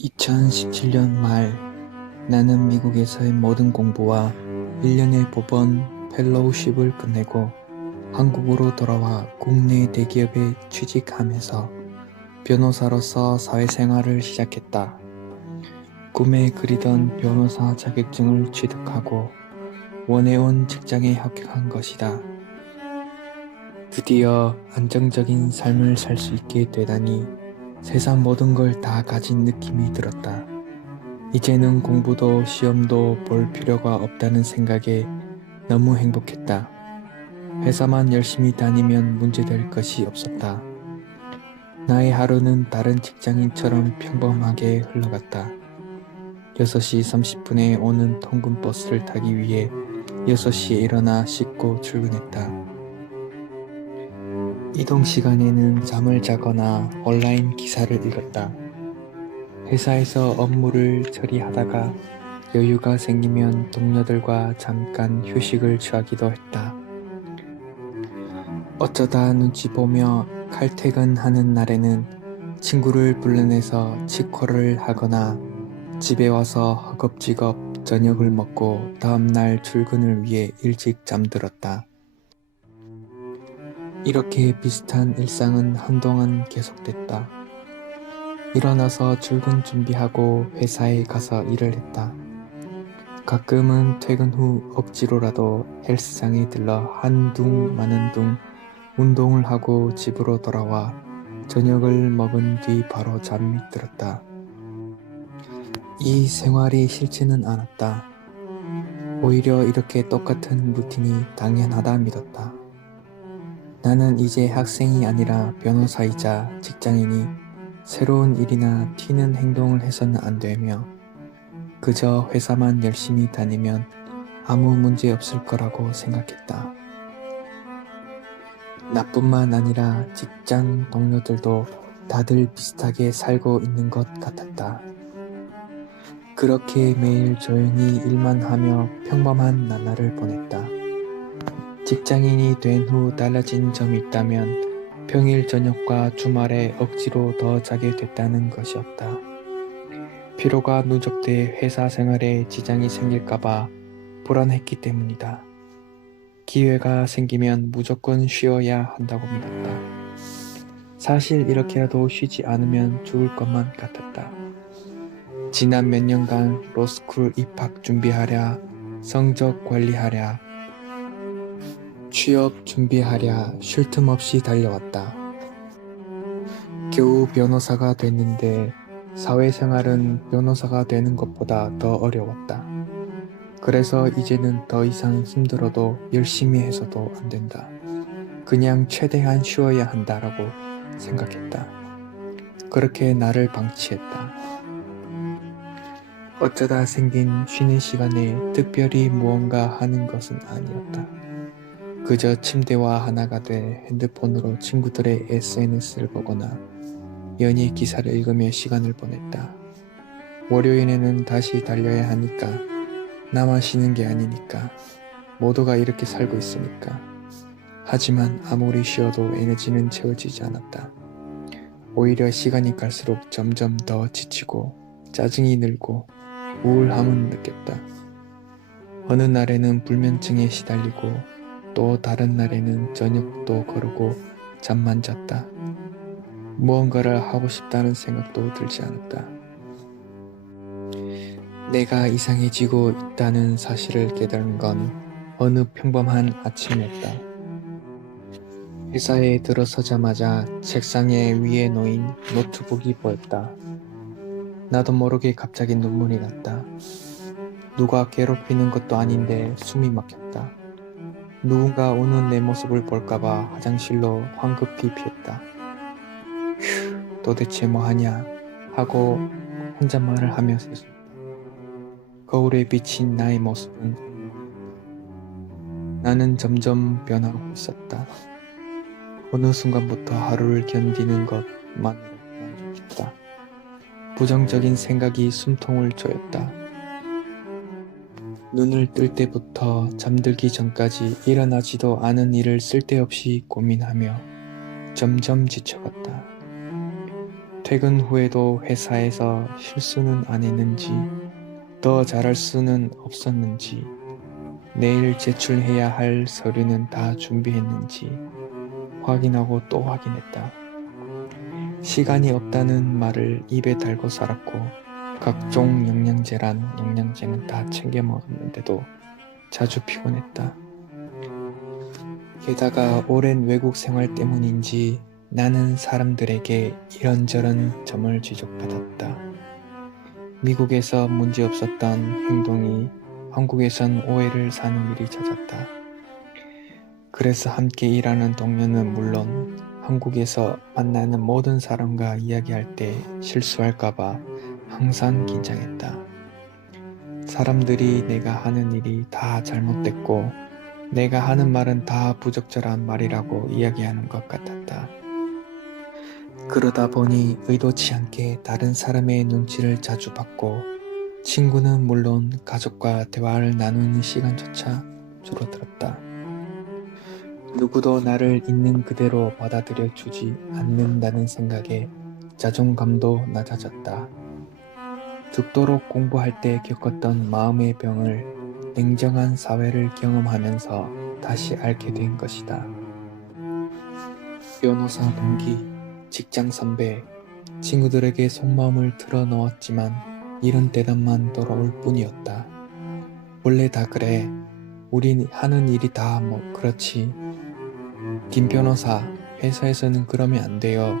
2017년 말 나는 미국에서의 모든 공부와 1년의 법원 펠로우십을 끝내고 한국으로 돌아와 국내 대기업에 취직하면서 변호사로서 사회생활을 시작했다. 꿈에 그리던 변호사 자격증을 취득하고 원해온 직장에 합격한 것이다. 드디어 안정적인 삶을 살 수 있게 되다니 세상 모든 걸 다 가진 느낌이 들었다. 이제는 공부도 시험도 볼 필요가 없다는 생각에 너무 행복했다. 회사만 열심히 다니면 문제될 것이 없었다. 나의 하루는 다른 직장인처럼 평범하게 흘러갔다. 6시 30분에 오는 통근 버스를 타기 위해 6시에 일어나 씻고 출근했다. 이동 시간에는 잠을 자거나 온라인 기사를 읽었다. 회사에서 업무를 처리하다가 여유가 생기면 동료들과 잠깐 휴식을 취하기도 했다. 어쩌다 눈치 보며 칼퇴근하는 날에는 친구를 불러내서 치코를 하거나 집에 와서 허겁지겁 저녁을 먹고 다음날 출근을 위해 일찍 잠들었다. 이렇게 비슷한 일상은 한동안 계속됐다. 일어나서 출근 준비하고 회사에 가서 일을 했다. 가끔은 퇴근 후 억지로라도 헬스장에 들러 한둥 마는둥 운동을 하고 집으로 돌아와 저녁을 먹은 뒤 바로 잠이 들었다. 이 생활이 싫지는 않았다. 오히려 이렇게 똑같은 루틴이 당연하다 믿었다. 나는 이제 학생이 아니라 변호사이자 직장인이 새로운 일이나 튀는 행동을 해서는 안 되며 그저 회사만 열심히 다니면 아무 문제 없을 거라고 생각했다. 나뿐만 아니라 직장 동료들도 다들 비슷하게 살고 있는 것 같았다. 그렇게 매일 조용히 일만 하며 평범한 나날을 보냈다. 직장인이 된 후 달라진 점이 있다면 평일 저녁과 주말에 억지로 더 자게 됐다는 것이었다. 피로가 누적돼 회사 생활에 지장이 생길까봐 불안했기 때문이다. 기회가 생기면 무조건 쉬어야 한다고 믿었다. 사실 이렇게라도 쉬지 않으면 죽을 것만 같았다. 지난 몇 년간 로스쿨 입학 준비하랴, 성적 관리하랴, 취업 준비하랴 쉴 틈 없이 달려왔다. 겨우 변호사가 됐는데 사회생활은 변호사가 되는 것보다 더 어려웠다. 그래서 이제는 더 이상 힘들어도 열심히 해서도 안 된다. 그냥 최대한 쉬어야 한다라고 생각했다. 그렇게 나를 방치했다. 어쩌다 생긴 쉬는 시간에 특별히 무언가 하는 것은 아니었다. 그저 침대와 하나가 돼 핸드폰으로 친구들의 SNS를 보거나 연예 기사를 읽으며 시간을 보냈다. 월요일에는 다시 달려야 하니까, 나만 쉬는 게 아니니까, 모두가 이렇게 살고 있으니까. 하지만 아무리 쉬어도 에너지는 채워지지 않았다. 오히려 시간이 갈수록 점점 더 지치고 짜증이 늘고 우울함은 느꼈다. 어느 날에는 불면증에 시달리고 또 다른 날에는 저녁도 거르고 잠만 잤다. 무언가를 하고 싶다는 생각도 들지 않았다. 내가 이상해지고 있다는 사실을 깨달은 건 어느 평범한 아침이었다. 회사에 들어서자마자 책상에 위에 놓인 노트북이 보였다. 나도 모르게 갑자기 눈물이 났다. 누가 괴롭히는 것도 아닌데 숨이 막혔다. 누군가 오는 내 모습을 볼까봐 화장실로 황급히 피했다. 휴, 도대체 뭐하냐 하고 혼잣말을 하며 세수했다. 거울에 비친 나의 모습은 나는 점점 변하고 있었다. 어느 순간부터 하루를 견디는 것만으로 만족했다. 부정적인 생각이 숨통을 조였다. 눈을 뜰 때부터 잠들기 전까지 일어나지도 않은 일을 쓸데없이 고민하며 점점 지쳐갔다. 퇴근 후에도 회사에서 실수는 안 했는지, 더 잘할 수는 없었는지, 내일 제출해야 할 서류는 다 준비했는지 확인하고 또 확인했다. 시간이 없다는 말을 입에 달고 살았고 각종 영양제란 영양제는 다 챙겨 먹었는데도 자주 피곤했다. 게다가 오랜 외국 생활 때문인지 나는 사람들에게 이런저런 점을 지적받았다. 미국에서 문제없었던 행동이 한국에선 오해를 사는 일이 잦았다. 그래서 함께 일하는 동료는 물론 한국에서 만나는 모든 사람과 이야기할 때 실수할까봐 항상 긴장했다. 사람들이 내가 하는 일이 다 잘못됐고 내가 하는 말은 다 부적절한 말이라고 이야기하는 것 같았다. 그러다 보니 의도치 않게 다른 사람의 눈치를 자주 받고 친구는 물론 가족과 대화를 나누는 시간조차 줄어들었다. 누구도 나를 있는 그대로 받아들여 주지 않는다는 생각에 자존감도 낮아졌다. 죽도록 공부할 때 겪었던 마음의 병을 냉정한 사회를 경험하면서 다시 앓게 된 것이다. 변호사 동기, 직장 선배, 친구들에게 속마음을 털어놓았지만 이런 대답만 돌아올 뿐이었다. 원래 다 그래. 우린 하는 일이 다 뭐 그렇지. 김 변호사, 회사에서는 그러면 안 돼요.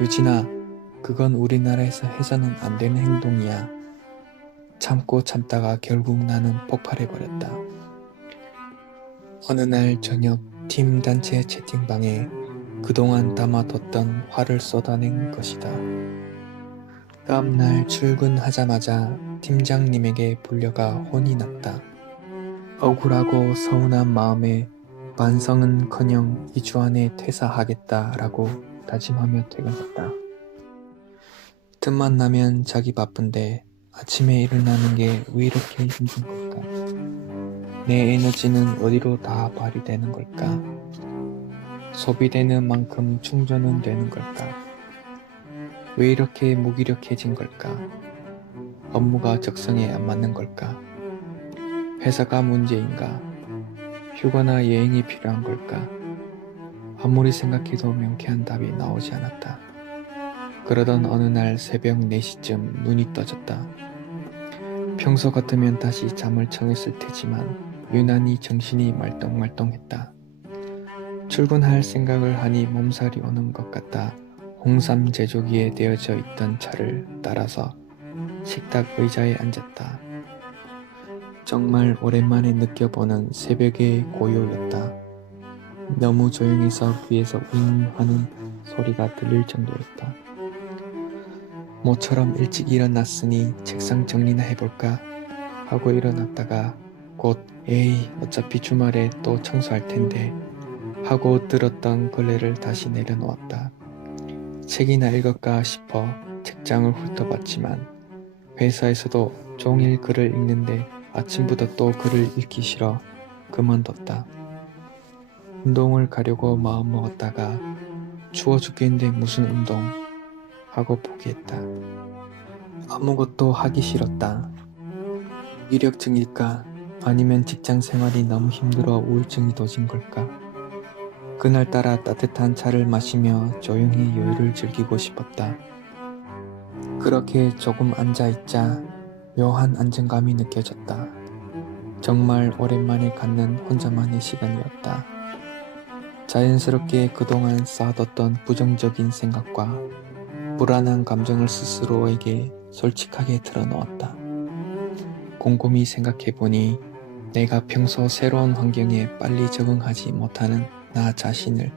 유진아, 그건 우리나라에서 해서는 안 되는 행동이야. 참고 참다가 결국 나는 폭발해버렸다. 어느 날 저녁 팀 단체 채팅방에 그동안 담아뒀던 화를 쏟아낸 것이다. 다음날 출근하자마자 팀장님에게 불려가 혼이 났다. 억울하고 서운한 마음에 반성은커녕 2주 안에 퇴사하겠다라고 다짐하며 퇴근했다. 틈만 나면 자기 바쁜데 아침에 일어나는 게 왜 이렇게 힘든 걸까? 내 에너지는 어디로 다 발휘되는 걸까? 소비되는 만큼 충전은 되는 걸까? 왜 이렇게 무기력해진 걸까? 업무가 적성에 안 맞는 걸까? 회사가 문제인가? 휴가나 여행이 필요한 걸까? 아무리 생각해도 명쾌한 답이 나오지 않았다. 그러던 어느 날 새벽 4시쯤 눈이 떠졌다. 평소 같으면 다시 잠을 청했을 테지만 유난히 정신이 말똥말똥했다. 출근할 생각을 하니 몸살이 오는 것 같다. 홍삼 제조기에 되어져 있던 차를 따라서 식탁 의자에 앉았다. 정말 오랜만에 느껴보는 새벽의 고요였다. 너무 조용해서 귀에서 윙 하는 소리가 들릴 정도였다. 모처럼 일찍 일어났으니 책상 정리나 해볼까 하고 일어났다가 곧 에이 어차피 주말에 또 청소할 텐데 하고 들었던 걸레를 다시 내려놓았다. 책이나 읽을까 싶어 책장을 훑어봤지만 회사에서도 종일 글을 읽는데 아침부터 또 글을 읽기 싫어 그만뒀다. 운동을 가려고 마음먹었다가 추워 죽겠는데 무슨 운동 하고 포기했다. 아무것도 하기 싫었다. 무기력증일까? 아니면 직장 생활이 너무 힘들어 우울증이 도진 걸까? 그날따라 따뜻한 차를 마시며 조용히 여유를 즐기고 싶었다. 그렇게 조금 앉아있자 묘한 안정감이 느껴졌다. 정말 오랜만에 갖는 혼자만의 시간이었다. 자연스럽게 그동안 쌓아뒀던 부정적인 생각과 불안한 감정을 스스로에게 솔직하게 털어놓았다. 곰곰이 생각해보니 내가 평소 새로운 환경에 빨리 적응하지 못하는 나 자신을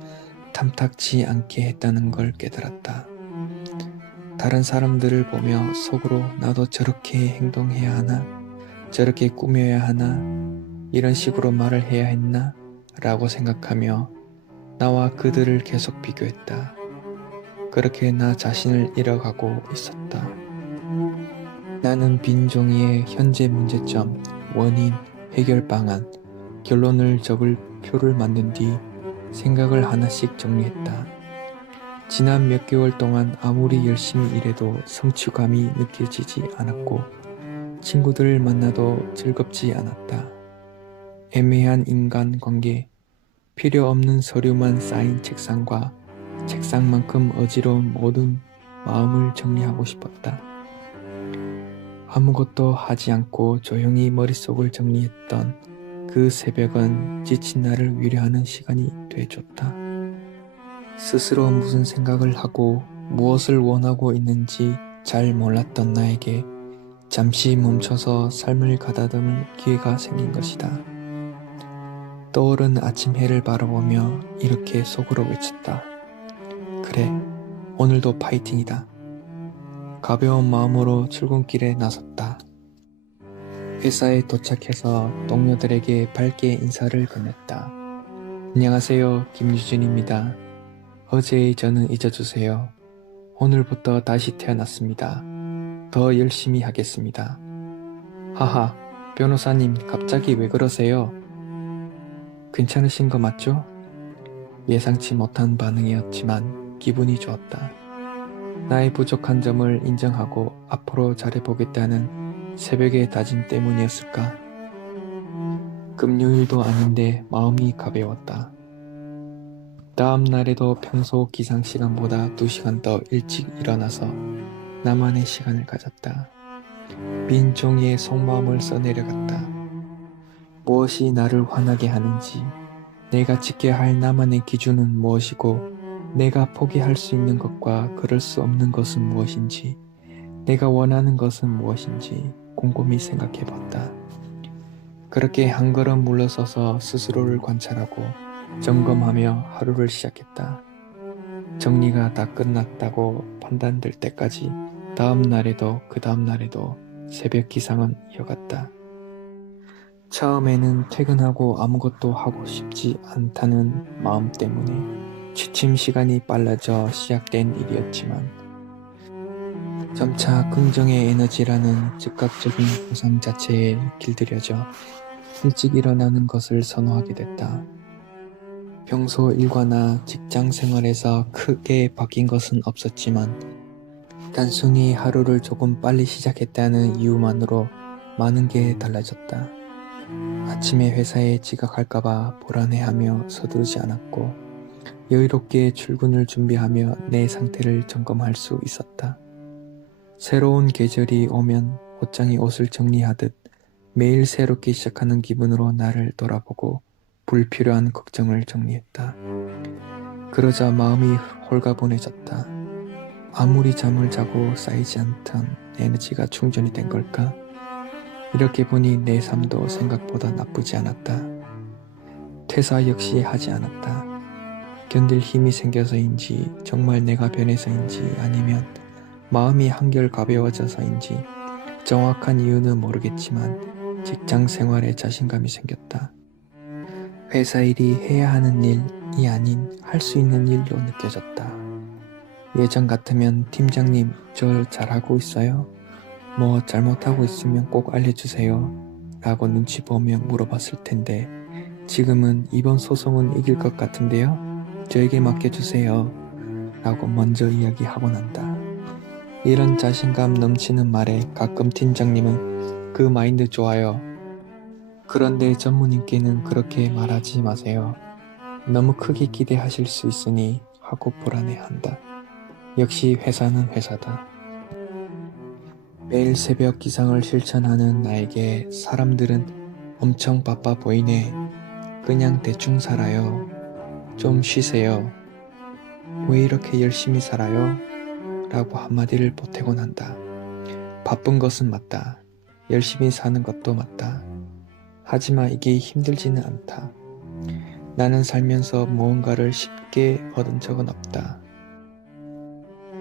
탐탁지 않게 했다는 걸 깨달았다. 다른 사람들을 보며 속으로 나도 저렇게 행동해야 하나? 저렇게 꾸며야 하나? 이런 식으로 말을 해야 했나? 라고 생각하며 나와 그들을 계속 비교했다. 그렇게 나 자신을 잃어가고 있었다. 나는 빈 종이에 현재 문제점, 원인, 해결 방안, 결론을 적을 표를 만든 뒤 생각을 하나씩 정리했다. 지난 몇 개월 동안 아무리 열심히 일해도 성취감이 느껴지지 않았고 친구들을 만나도 즐겁지 않았다. 애매한 인간관계, 필요 없는 서류만 쌓인 책상과 책상만큼 어지러운 모든 마음을 정리하고 싶었다. 아무것도 하지 않고 조용히 머릿속을 정리했던 그 새벽은 지친 나를 위로하는 시간이 되어줬다. 스스로 무슨 생각을 하고 무엇을 원하고 있는지 잘 몰랐던 나에게 잠시 멈춰서 삶을 가다듬을 기회가 생긴 것이다. 떠오른 아침 해를 바라보며 이렇게 속으로 외쳤다. 그래, 오늘도 파이팅이다. 가벼운 마음으로 출근길에 나섰다. 회사에 도착해서 동료들에게 밝게 인사를 건넸다. 안녕하세요, 김유진입니다. 어제의 저는 잊어주세요. 오늘부터 다시 태어났습니다. 더 열심히 하겠습니다. 하하, 변호사님 갑자기 왜 그러세요? 괜찮으신 거 맞죠? 예상치 못한 반응이었지만 기분이 좋았다. 나의 부족한 점을 인정하고 앞으로 잘해보겠다는 새벽의 다짐 때문이었을까? 금요일도 아닌데 마음이 가벼웠다. 다음 날에도 평소 기상시간보다 2시간 더 일찍 일어나서 나만의 시간을 가졌다. 빈 종이에 속마음을 써내려갔다. 무엇이 나를 화나게 하는지, 내가 지켜야 할 나만의 기준은 무엇이고 내가 포기할 수 있는 것과 그럴 수 없는 것은 무엇인지, 내가 원하는 것은 무엇인지 곰곰이 생각해봤다. 그렇게 한 걸음 물러서서 스스로를 관찰하고 점검하며 하루를 시작했다. 정리가 다 끝났다고 판단될 때까지 다음 날에도 그 다음 날에도 새벽 기상은 이어갔다. 처음에는 퇴근하고 아무것도 하고 싶지 않다는 마음 때문에 취침 시간이 빨라져 시작된 일이었지만 점차 긍정의 에너지라는 즉각적인 보상 자체에 길들여져 일찍 일어나는 것을 선호하게 됐다. 평소 일과나 직장 생활에서 크게 바뀐 것은 없었지만 단순히 하루를 조금 빨리 시작했다는 이유만으로 많은 게 달라졌다. 아침에 회사에 지각할까봐 불안해하며 서두르지 않았고 여유롭게 출근을 준비하며 내 상태를 점검할 수 있었다. 새로운 계절이 오면 옷장에 옷을 정리하듯 매일 새롭게 시작하는 기분으로 나를 돌아보고 불필요한 걱정을 정리했다. 그러자 마음이 홀가분해졌다. 아무리 잠을 자고 쌓이지 않던 에너지가 충전이 된 걸까? 이렇게 보니 내 삶도 생각보다 나쁘지 않았다. 퇴사 역시 하지 않았다. 견딜 힘이 생겨서인지 정말 내가 변해서인지 아니면 마음이 한결 가벼워져서인지 정확한 이유는 모르겠지만 직장 생활에 자신감이 생겼다. 회사 일이 해야 하는 일이 아닌 할 수 있는 일로 느껴졌다. 예전 같으면 팀장님 저 잘하고 있어요? 뭐 잘못하고 있으면 꼭 알려주세요 라고 눈치 보며 물어봤을 텐데 지금은 이번 소송은 이길 것 같은데요? 저에게 맡겨주세요 라고 먼저 이야기하곤 한다. 이런 자신감 넘치는 말에 가끔 팀장님은 그 마인드 좋아요. 그런데 전무님께는 그렇게 말하지 마세요. 너무 크게 기대하실 수 있으니 하고 불안해한다. 역시 회사는 회사다. 매일 새벽 기상을 실천하는 나에게 사람들은 엄청 바빠 보이네. 그냥 대충 살아요. 좀 쉬세요. 왜 이렇게 열심히 살아요? 라고 한마디를 보태곤 한다. 바쁜 것은 맞다. 열심히 사는 것도 맞다. 하지만 이게 힘들지는 않다. 나는 살면서 무언가를 쉽게 얻은 적은 없다.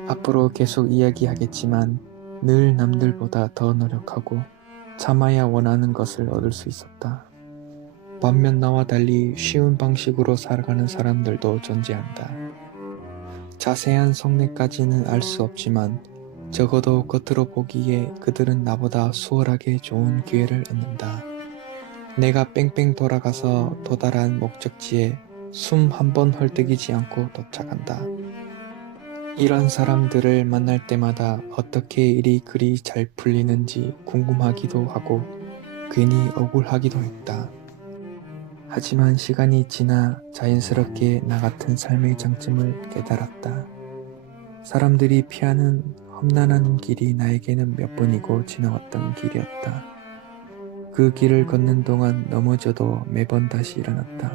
앞으로 계속 이야기하겠지만 늘 남들보다 더 노력하고 참아야 원하는 것을 얻을 수 있었다. 반면 나와 달리 쉬운 방식으로 살아가는 사람들도 존재한다. 자세한 속내까지는 알 수 없지만 적어도 겉으로 보기에 그들은 나보다 수월하게 좋은 기회를 얻는다. 내가 뺑뺑 돌아가서 도달한 목적지에 숨 한 번 헐떡이지 않고 도착한다. 이런 사람들을 만날 때마다 어떻게 일이 그리 잘 풀리는지 궁금하기도 하고 괜히 억울하기도 했다. 하지만 시간이 지나 자연스럽게 나 같은 삶의 장점을 깨달았다. 사람들이 피하는 험난한 길이 나에게는 몇 번이고 지나왔던 길이었다. 그 길을 걷는 동안 넘어져도 매번 다시 일어났다.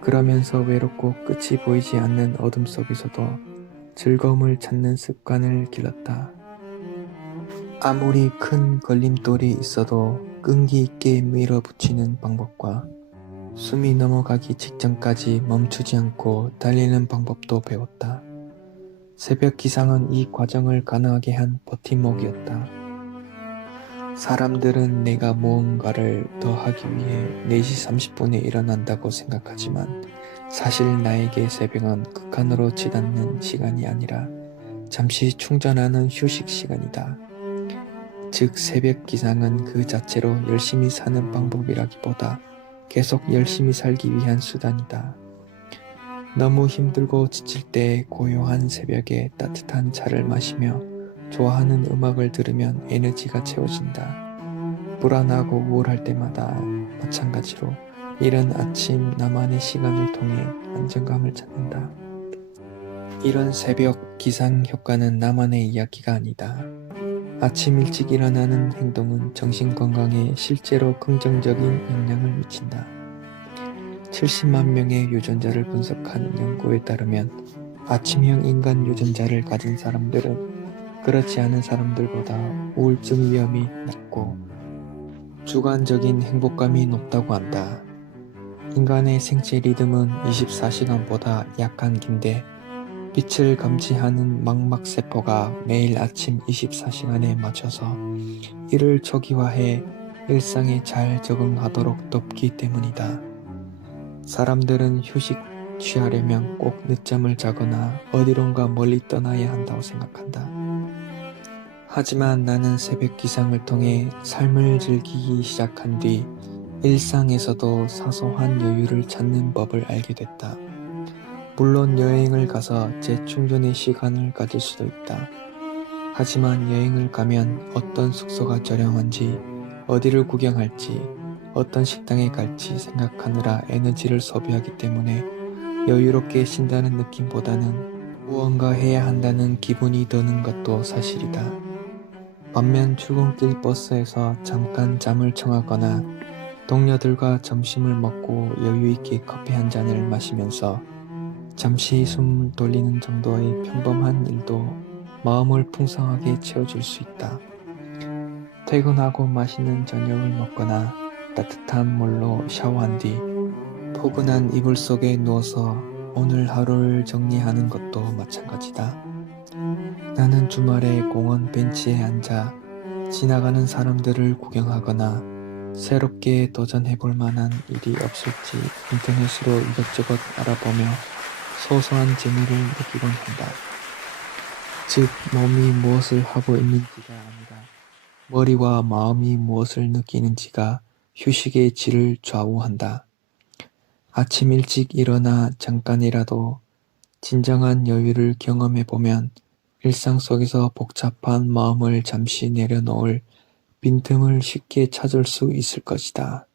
그러면서 외롭고 끝이 보이지 않는 어둠 속에서도 즐거움을 찾는 습관을 길렀다. 아무리 큰 걸림돌이 있어도 끈기 있게 밀어붙이는 방법과 숨이 넘어가기 직전까지 멈추지 않고 달리는 방법도 배웠다. 새벽 기상은 이 과정을 가능하게 한 버팀목이었다. 사람들은 내가 무언가를 더 하기 위해 4시 30분에 일어난다고 생각하지만 사실 나에게 새벽은 극한으로 치닫는 시간이 아니라 잠시 충전하는 휴식 시간이다. 즉 새벽 기상은 그 자체로 열심히 사는 방법이라기보다 계속 열심히 살기 위한 수단이다. 너무 힘들고 지칠 때 고요한 새벽에 따뜻한 차를 마시며 좋아하는 음악을 들으면 에너지가 채워진다. 불안하고 우울할 때마다 마찬가지로 이른 아침 나만의 시간을 통해 안정감을 찾는다. 이런 새벽 기상 효과는 나만의 이야기가 아니다. 아침 일찍 일어나는 행동은 정신 건강에 실제로 긍정적인 영향을 미친다. 70만 명의 유전자를 분석한 연구에 따르면 아침형 인간 유전자를 가진 사람들은 그렇지 않은 사람들보다 우울증 위험이 낮고 주관적인 행복감이 높다고 한다. 인간의 생체 리듬은 24시간보다 약간 긴데 빛을 감지하는 망막세포가 매일 아침 24시간에 맞춰서 이를 초기화해 일상에 잘 적응하도록 돕기 때문이다. 사람들은 휴식 취하려면 꼭 늦잠을 자거나 어디론가 멀리 떠나야 한다고 생각한다. 하지만 나는 새벽 기상을 통해 삶을 즐기기 시작한 뒤 일상에서도 사소한 여유를 찾는 법을 알게 됐다. 물론 여행을 가서 재충전의 시간을 가질 수도 있다. 하지만 여행을 가면 어떤 숙소가 저렴한지, 어디를 구경할지, 어떤 식당에 갈지 생각하느라 에너지를 소비하기 때문에 여유롭게 쉰다는 느낌보다는 무언가 해야 한다는 기분이 드는 것도 사실이다. 반면 출근길 버스에서 잠깐 잠을 청하거나 동료들과 점심을 먹고 여유있게 커피 한 잔을 마시면서 잠시 숨을 돌리는 정도의 평범한 일도 마음을 풍성하게 채워줄 수 있다. 퇴근하고 맛있는 저녁을 먹거나 따뜻한 물로 샤워한 뒤 포근한 이불 속에 누워서 오늘 하루를 정리하는 것도 마찬가지다. 나는 주말에 공원 벤치에 앉아 지나가는 사람들을 구경하거나 새롭게 도전해볼 만한 일이 없을지 인터넷으로 이것저것 알아보며 소소한 재미를 느끼곤 한다. 즉, 몸이 무엇을 하고 있는지가 아니라 머리와 마음이 무엇을 느끼는지가 휴식의 질을 좌우한다. 아침 일찍 일어나 잠깐이라도 진정한 여유를 경험해보면 일상 속에서 복잡한 마음을 잠시 내려놓을 빈틈을 쉽게 찾을 수 있을 것이다.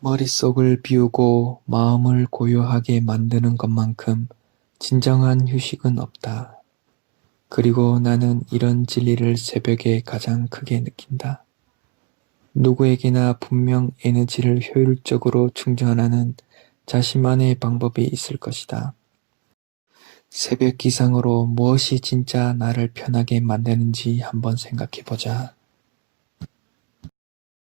머릿속을 비우고 마음을 고요하게 만드는 것만큼 진정한 휴식은 없다. 그리고 나는 이런 진리를 새벽에 가장 크게 느낀다. 누구에게나 분명 에너지를 효율적으로 충전하는 자신만의 방법이 있을 것이다. 새벽 기상으로 무엇이 진짜 나를 편하게 만드는지 한번 생각해보자.